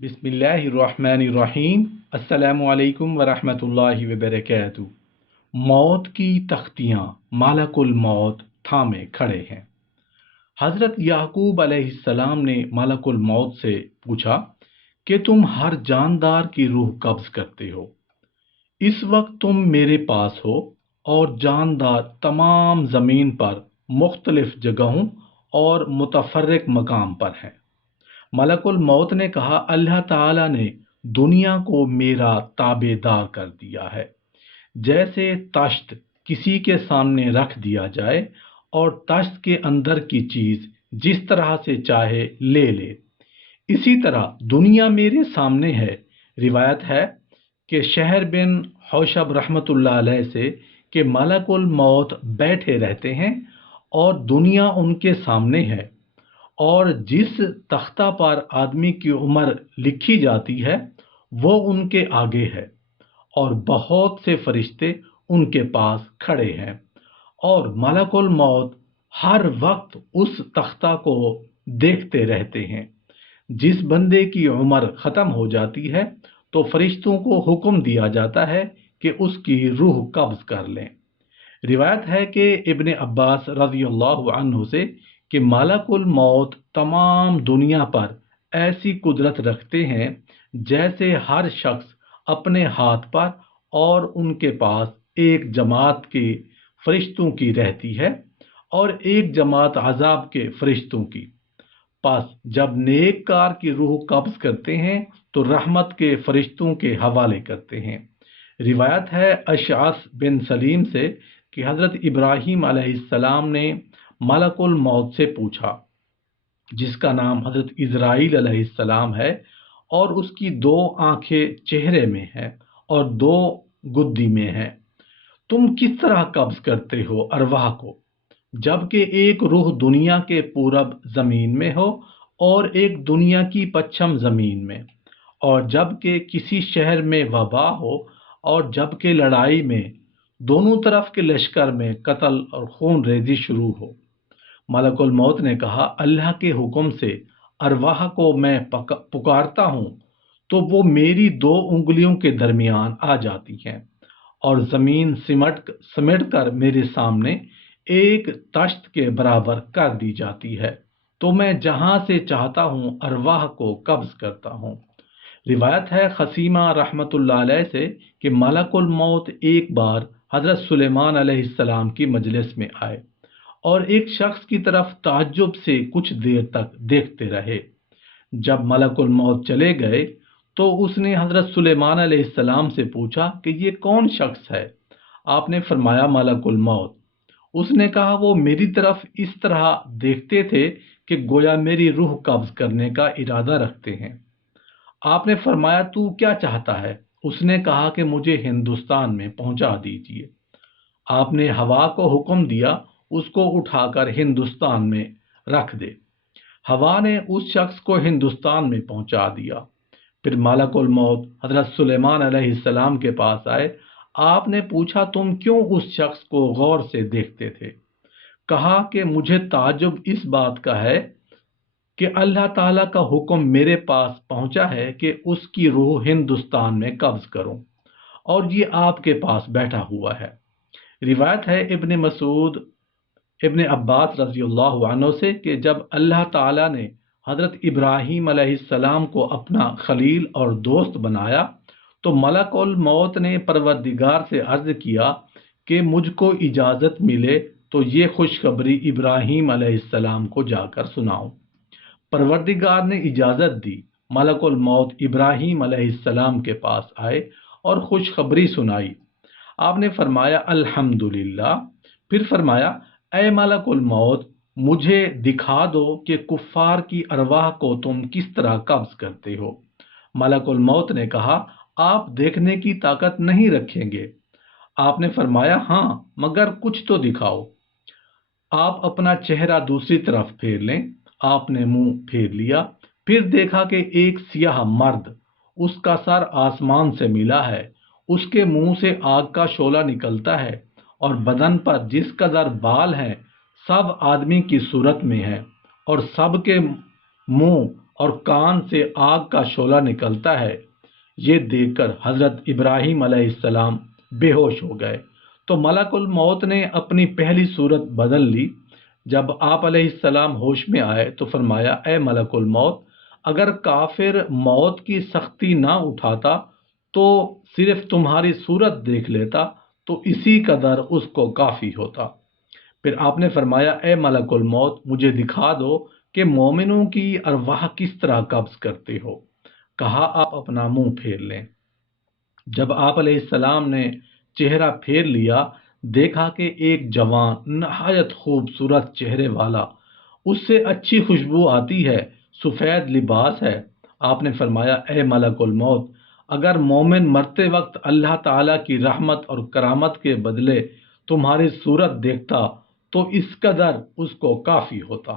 बिस्मिल्लाहिर्रहमानिर्रहीम। अस्सलामु अलैकुम वरहमतुल्लाहि वबरकातुहू। मौत की तख्तियाँ मालकुल मौत थामे खड़े हैं। हज़रत याकूब अलैहिस्सलाम ने मालकुल मौत से पूछा कि तुम हर जानदार की रूह कब्ज़ करते हो। इस वक्त तुम मेरे पास हो और जानदार तमाम ज़मीन पर मुख्तलिफ जगहों और मुतफर्रिक मकाम पर हैं। मलकुल मौत ने कहा, अल्लाह ताला ने दुनिया को मेरा ताबेदार कर दिया है। जैसे तश्त किसी के सामने रख दिया जाए और तश्त के अंदर की चीज जिस तरह से चाहे ले ले, इसी तरह दुनिया मेरे सामने है। रिवायत है कि शहर बिन हौशब रहमतुल्लाह अलैह से कि मलकुल मौत बैठे रहते हैं और दुनिया उनके सामने है, और जिस तख्ता पर आदमी की उम्र लिखी जाती है वो उनके आगे है, और बहुत से फरिश्ते उनके पास खड़े हैं, और मलकुल मौत हर वक्त उस तख्ता को देखते रहते हैं। जिस बंदे की उम्र ख़त्म हो जाती है तो फरिश्तों को हुक्म दिया जाता है कि उसकी रूह कब्ज़ कर लें। रिवायत है कि इब्ने अब्बास रज़ियल्लाहु अन्हु से कि मालकुल मौत तमाम दुनिया पर ऐसी कुदरत रखते हैं जैसे हर शख्स अपने हाथ पर और उनके पास एक जमात के फरिश्तों की रहती है और एक जमात अजाब के फरिश्तों की। पास जब नेक कार की रूह कब्ज करते हैं तो रहमत के फरिश्तों के हवाले करते हैं। रिवायत है अशआस बिन सलीम से कि हज़रत इब्राहीम अलैहिस्सलाम ने मलकुल मौत से पूछा, जिसका नाम हज़रत इज़राइल अलैहिस्सलाम है, और उसकी दो आंखें चेहरे में हैं और दो गुद्दी में हैं, तुम किस तरह कब्ज करते हो अरवाह को, जबकि एक रूह दुनिया के पूरब जमीन में हो और एक दुनिया की पश्चिम जमीन में, और जबकि किसी शहर में वबा हो और जबकि लड़ाई में दोनों तरफ के लश्कर में कत्ल और खून रेजी शुरू हो। मलकुल मौत ने कहा, अल्लाह के हुक्म से अरवाह को मैं पुकारता हूँ तो वो मेरी दो उंगलियों के दरमियान आ जाती हैं और जमीन सिमट कर मेरे सामने एक तश्त के बराबर कर दी जाती है, तो मैं जहां से चाहता हूं अरवाह को कब्ज करता हूं। रिवायत है खसीमा रहमतुल्लाह अलैह से कि मलकुल मौत एक बार हजरत सुलेमान अलैहिस्सलाम की मजलिस में आए और एक शख्स की तरफ ताज्जुब से कुछ देर तक देखते रहे। जब मलकुल मौत चले गए तो उसने हजरत सुलेमान अलैहिस्सलाम से पूछा कि ये कौन शख्स है। आपने फरमाया मलकुल मौत। उसने कहा, वो मेरी तरफ इस तरह देखते थे कि गोया मेरी रूह कब्ज करने का इरादा रखते हैं। आपने फरमाया, तू क्या चाहता है? उसने कहा कि मुझे हिंदुस्तान में पहुंचा दीजिए। आपने हवा को हुक्म दिया, उसको उठाकर हिंदुस्तान में रख दे। हवा ने उस शख्स को हिंदुस्तान में पहुंचा दिया। फिर मलकुल मौत हजरत सुलेमान अलैहिस्सलाम के पास आए। आपने पूछा, तुम क्यों उस शख्स को गौर से देखते थे? कहा कि मुझे ताज्जुब इस बात का है कि अल्लाह ताला का हुक्म मेरे पास पहुंचा है कि उसकी रूह हिंदुस्तान में कब्ज करूं, और ये आपके पास बैठा हुआ है। रिवायत है इब्ने मसूद इब्ने अब्बास रज़ियल्लाहु अन्हु से कि जब अल्लाह ताला ने हज़रत इब्राहीम अलैहिस्सलाम को अपना खलील और दोस्त बनाया तो मलकुल मौत ने परवरदिगार से अर्ज किया कि मुझको इजाज़त मिले तो ये खुशखबरी इब्राहीम अलैहिस्सलाम को जाकर सुनाऊं। परवरदिगार ने इजाज़त दी। मलकुल मौत इब्राहीम अलैहिस्सलाम के पास आए और खुशखबरी सुनाई। आपने फरमाया अल्हम्दुलिल्लाह। फिर फरमाया, ऐ मलकुल मौत, मुझे दिखा दो कि कुफ्फार की अरवाह को तुम किस तरह कब्ज करते हो। मलकुल मौत ने कहा, आप देखने की ताकत नहीं रखेंगे। आपने फरमाया, हाँ, मगर कुछ तो दिखाओ। आप अपना चेहरा दूसरी तरफ फेर लें। आपने मुंह फेर लिया। फिर देखा कि एक सियाह मर्द, उसका सर आसमान से मिला है, उसके मुंह से आग का शोला निकलता है और बदन पर जिस कदर बाल हैं सब आदमी की सूरत में है, और सब के मुंह اور کان سے آگ کا شعلہ نکلتا ہے۔ یہ دیکھ کر حضرت ابراہیم علیہ السلام بے ہوش ہو گئے تو ملک الموت نے اپنی پہلی صورت بدل لی۔ جب آپ علیہ السلام ہوش میں آئے تو فرمایا، اے ملک الموت، اگر کافر موت کی سختی نہ اٹھاتا تو صرف تمہاری صورت دیکھ لیتا تو اسی قدر اس کو کافی ہوتا۔ پھر آپ نے فرمایا، اے ملک الموت، مجھے دکھا دو کہ مومنوں کی ارواح کس طرح قبض کرتے ہو۔ کہا، آپ اپنا منہ پھیر لیں۔ جب آپ علیہ السلام نے چہرہ پھیر لیا، دیکھا کہ ایک جوان نہایت خوبصورت چہرے والا، اس سے اچھی خوشبو آتی ہے، سفید لباس ہے۔ آپ نے فرمایا، اے ملک الموت، اگر مومن مرتے وقت اللہ تعالیٰ کی رحمت اور کرامت کے بدلے تمہاری صورت دیکھتا تو اس قدر اس کو کافی ہوتا۔